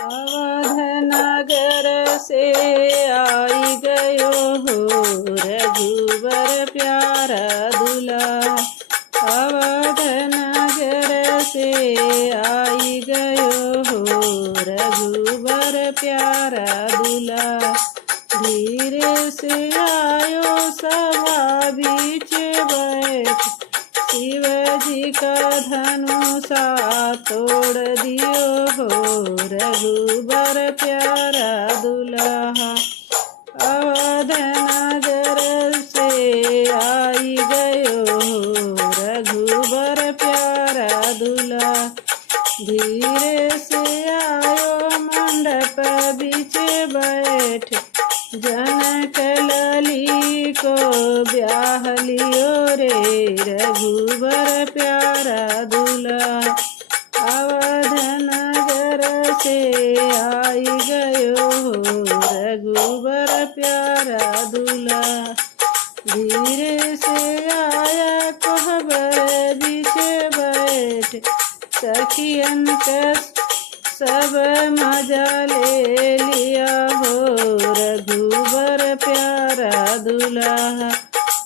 अवध नगर से आई गयो हो रघुबर प्यारा दूल्हा। अवध नगर से आई गयो हो रघुबर प्यारा दूल्हा। धीरे से आयो सभा बीच बैठ, शिव जी का धनुषा तोड़ दियो हो रघुबर प्यारा दूल्हा। अवध नगर से आई गयो हो रघुबर प्यारा दूल्हा। धीरे से आयो मंडप बीच बैठ, जनक लली को ब्याह लियो रे रघुबर प्यारा दूल्हा। अवध नगर से आई गयो हो रघुबर प्यारा दूल्हा। धीरे से आया कोहबर बीच बैठ, सखियन का सब मजा ले लिया हो रघुबर प्यारा दूल्हा।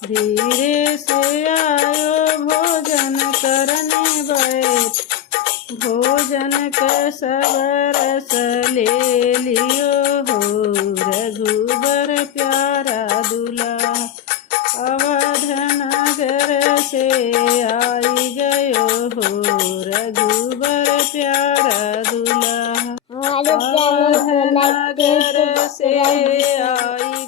धीरे से आयो भोजन करने बैठ, भोजन का सब रस ले लियो हो रघुबर प्यारा दूल्हा। अवध नगर से आई गयो हो रघुबर प्यारा दूल्हा। अवध नगर से आई